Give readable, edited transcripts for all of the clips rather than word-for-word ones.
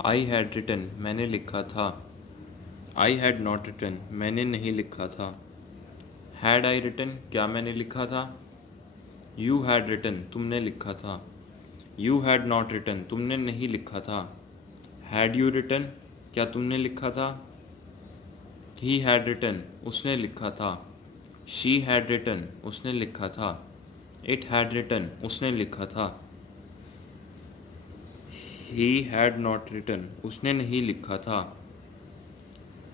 I had written मैंने लिखा था। आई हैड नॉट रिटन मैंने नहीं लिखा था। हैड आई रिटन क्या मैंने लिखा था। यू हैड रिटन तुमने लिखा था। यू हैड नॉट रिटन तुमने नहीं लिखा था। हैड यू रिटन क्या तुमने लिखा था। ही हैड रिटन उसने लिखा था। शी हैड रिटन उसने लिखा था। इट हैड रिटन उसने लिखा था। ही हैड नॉट रिटन उसने नहीं लिखा था।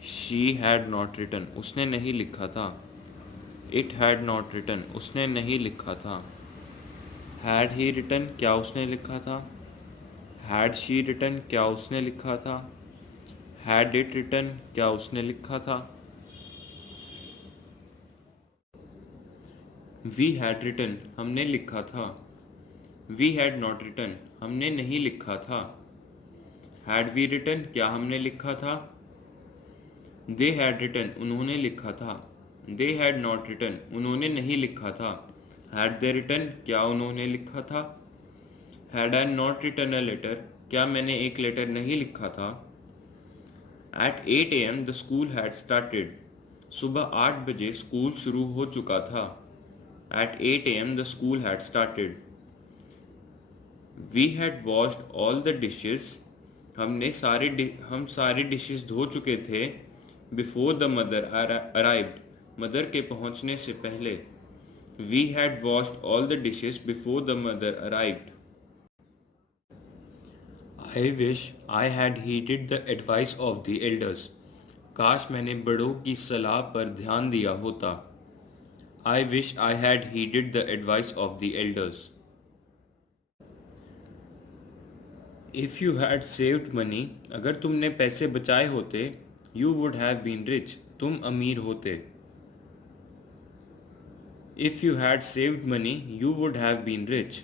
शी हैड नॉट रिटन उसने नहीं लिखा था। इट हैड नॉट रिटन उसने नहीं लिखा था। हैड ही रिटन क्या उसने लिखा था। हैड शी रिटन क्या उसने लिखा था। हैड इट रिटन क्या उसने लिखा था। वी हैड रिटन हमने लिखा था। वी हैड नॉट रिटन हमने नहीं लिखा था। हैड वी रिटन क्या हमने लिखा था। दे हैड रिटन उन्होंने लिखा था। दे हैड नॉट रिटन उन्होंने नहीं लिखा था। हैड दे रिटन क्या उन्होंने लिखा था। Had I not written a letter क्या मैंने एक लेटर नहीं लिखा था। At 8 AM the school had started सुबह 8 बजे स्कूल शुरू हो चुका था। At 8 AM the school had started. We had washed all the dishes हम सारे डिशेस धो चुके थे। Before the mother arrived mother के पहुंचने से पहले। We had washed all the dishes before the mother arrived. I wish I had heeded the advice of the elders काश मैंने बड़ों की सलाह पर ध्यान दिया होता। I wish I had heeded the advice of the elders. If you had saved money अगर तुमने पैसे बचाए होते। You would have been rich तुम अमीर होते। If you had saved money you would have been rich.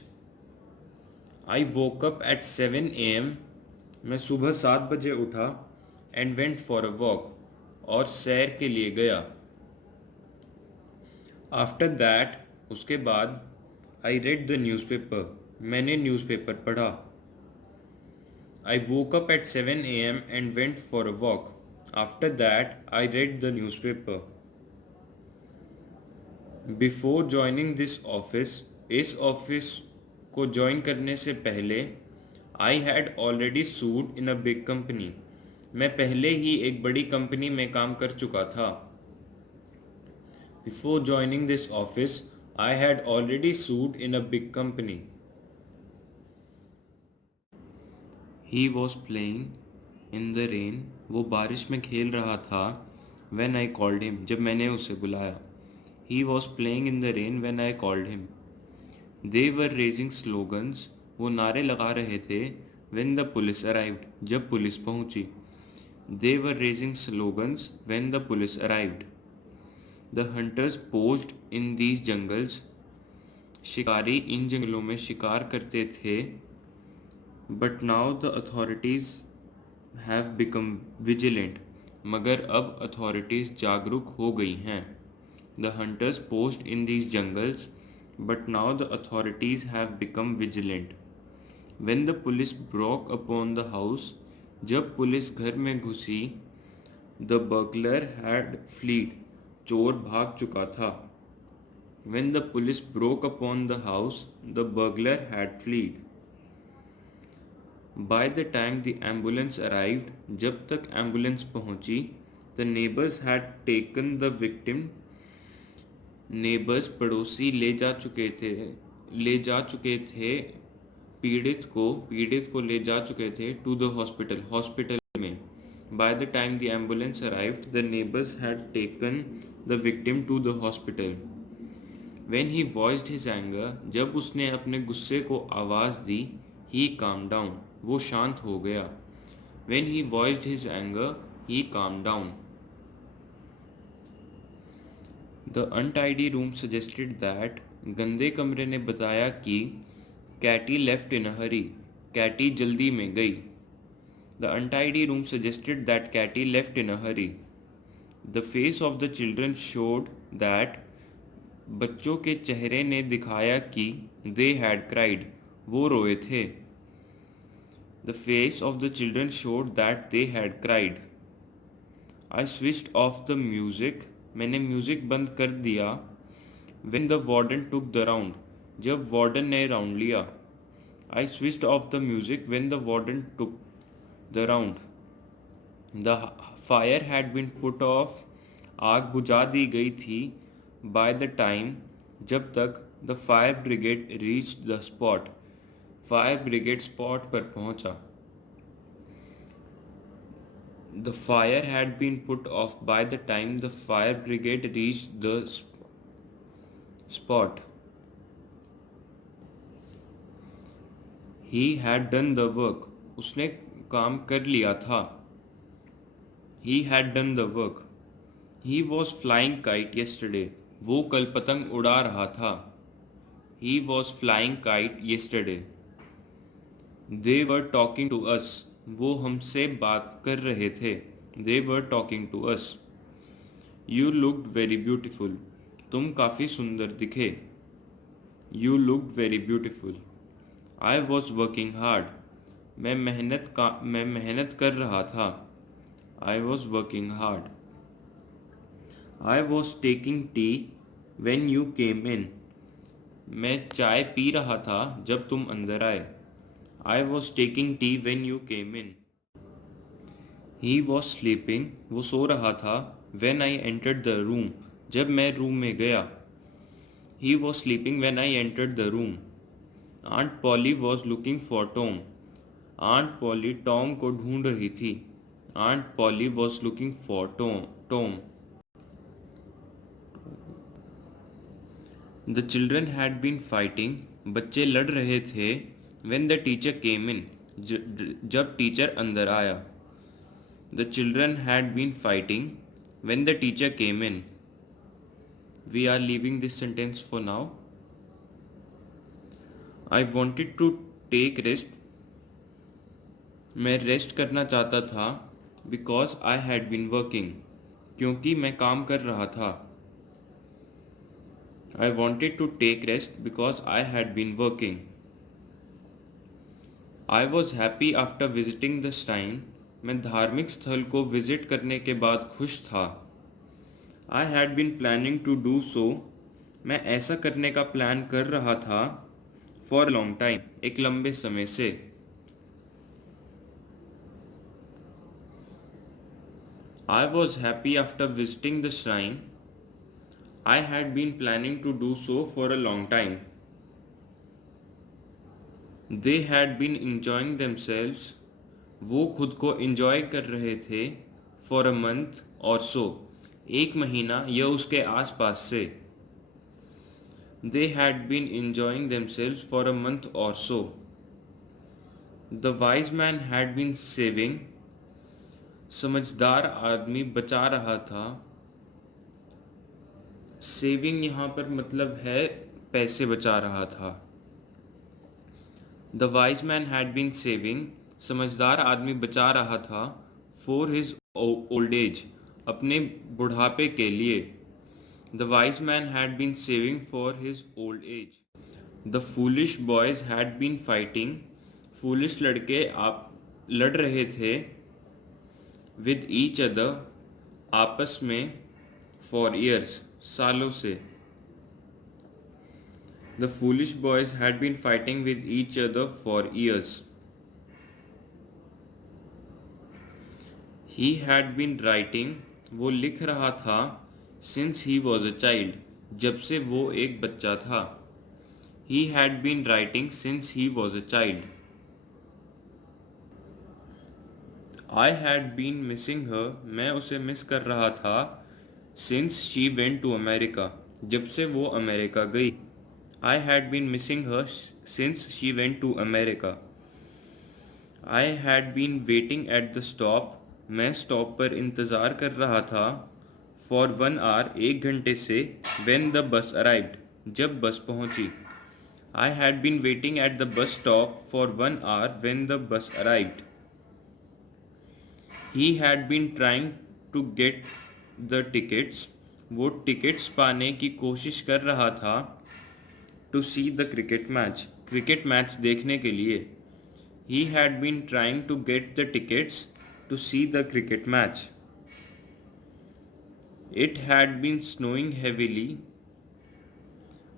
I woke up at 7 AM मैं सुबह 7 बजे उठा। And went for a walk और सैर के लिए गया। आफ्टर दैट उसके बाद आई रेड द न्यूज़पेपर मैंने न्यूज़पेपर पढ़ा। I woke up at 7 AM and went for a walk. After that, I read the newspaper. Before joining this office, इस ऑफिस को ज्वाइन करने से पहले I had already sued in a big company. मैं पहले ही एक बड़ी कंपनी में काम कर चुका था। Before joining this office, I had already sued in a big company. He was playing in the rain. वो बारिश में खेल रहा था। When I called him जब मैंने उसे बुलाया। He was playing in the rain when I called him. They were raising slogans. वो नारे लगा रहे थे। When the police arrived जब पुलिस पहुंची। They were raising slogans when the police arrived. The hunters poached in these jungles. शिकारी इन जंगलों में शिकार करते थे। But now the authorities have become vigilant. मगर अब अथॉरिटीज़ जागरूक हो गई हैं। The hunters poached in these jungles, but now the authorities have become vigilant. When the police broke upon the house, जब पुलिस घर में घुसी, the burglar had fled. चोर भाग चुका था। When the police broke upon the house, the burglar had fled. By the time the ambulance arrived, जब तक एम्बुलेंस पहुंची, the neighbors had taken the victim. Neighbours पड़ोसी ले जा चुके थे पीड़ित को ले जा चुके थे टू द हॉस्पिटल में। By the time the ambulance arrived the neighbours had taken the victim to the hospital. When he voiced his anger जब उसने अपने गुस्से को आवाज़ दी। ही काम डाउन वो शांत हो गया। When he voiced his anger he calm down. The untidy room suggested that गंदे कमरे ने बताया कि Katie left in a hurry Katie जल्दी में गई। The untidy room suggested that Katie left in a hurry. The face of the children showed that बच्चों के चेहरे ने दिखाया कि दे हैड क्राइड वो रोए थे। The face of the children showed that they had cried. I switched off the music. मैंने म्यूजिक बंद कर दिया. When the warden took the round. जब वार्डन ने राउंड लिया. I switched off the music when the warden took the round. The fire had been put off. आग बुझा दी गई थी. By the time. जब तक the fire brigade reached the spot. Fire brigade spot पर पहुंचा. The fire had been put off by the time the fire brigade reached the spot. He had done the work. उसने काम कर लिया था. He had done the work. He was flying kite yesterday. वो कल पतंग उड़ा रहा था. He was flying kite yesterday. They were talking to us. वो हमसे बात कर रहे थे. They were talking to us. You looked very beautiful. तुम काफ़ी सुंदर दिखे. You looked very beautiful. I was working hard. मैं मेहनत कर रहा था. I was working hard. I was taking tea when you came in. मैं चाय पी रहा था जब तुम अंदर आए. I was taking tea when you came in. He was sleeping. वो सो रहा था. When I entered the room. जब मैं रूम में गया. He was sleeping when I entered the room. Aunt Polly was looking for Tom. Aunt Polly Tom को ढूंढ रही थी. Aunt Polly was looking for Tom. The children had been fighting. बच्चे लड़ रहे थे. When the teacher came in. जब teacher अंदर आया. The children had been fighting. When the teacher came in. We are leaving this sentence for now. I wanted to take rest. मैं rest करना चाहता था. Because I had been working. क्योंकि मैं काम कर रहा था. I wanted to take rest because I had been working. I was happy after visiting the shrine. मैं धार्मिक स्थल को विजिट करने के बाद खुश था. I had been planning to do so. मैं ऐसा करने का प्लान कर रहा था. For a long time. एक लंबे समय से. I was happy after visiting the shrine. I had been planning to do so for a long time. They had been enjoying themselves. वो खुद को enjoy कर रहे थे. For a month or so. एक महीना या उसके आसपास से. They had been enjoying themselves for a month or so. The wise man had been saving. समझदार आदमी बचा रहा था. सेविंग यहाँ पर मतलब है पैसे बचा रहा था. The wise man had been saving. समझदार आदमी बचा रहा था. For his old age. अपने बुढ़ापे के लिए. The wise man had been saving for his old age. The foolish boys had been fighting. Foolish लड़के लड़ रहे थे. With each other. आपस में. For years. सालों से. The foolish boys had been fighting with each other for years. He had been writing. वो लिख रहा था. Since he was a child. जब से वो एक बच्चा था. He had been writing since he was a child. I had been missing her. मैं उसे मिस कर रहा था. Since she went to America. जब से वो अमेरिका गई. I had been missing her since she went to America. I had been waiting at the stop. मैं स्टॉप पर इंतज़ार कर रहा था. For 1 hour. 1 घंटे से. When the bus arrived. जब बस पहुंची. I had been waiting at the bus stop for 1 hour when the bus arrived. He had been trying to get the tickets. वो टिकट्स पाने की कोशिश कर रहा था. To see the cricket match. Cricket match देखने के लिए. He had been trying to get the tickets to see the cricket match. It had been snowing heavily.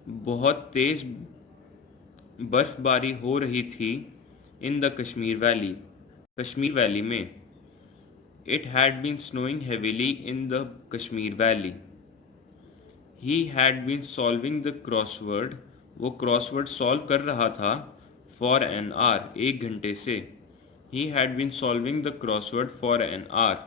बहुत तेज बर्फबारी हो रही थी इन द कश्मीर वैली में. It had been snowing heavily in the Kashmir Valley. He had been solving the crossword. वो crossword solve कर रहा था. For an hour, एक घंटे से. He had been solving the crossword for an hour.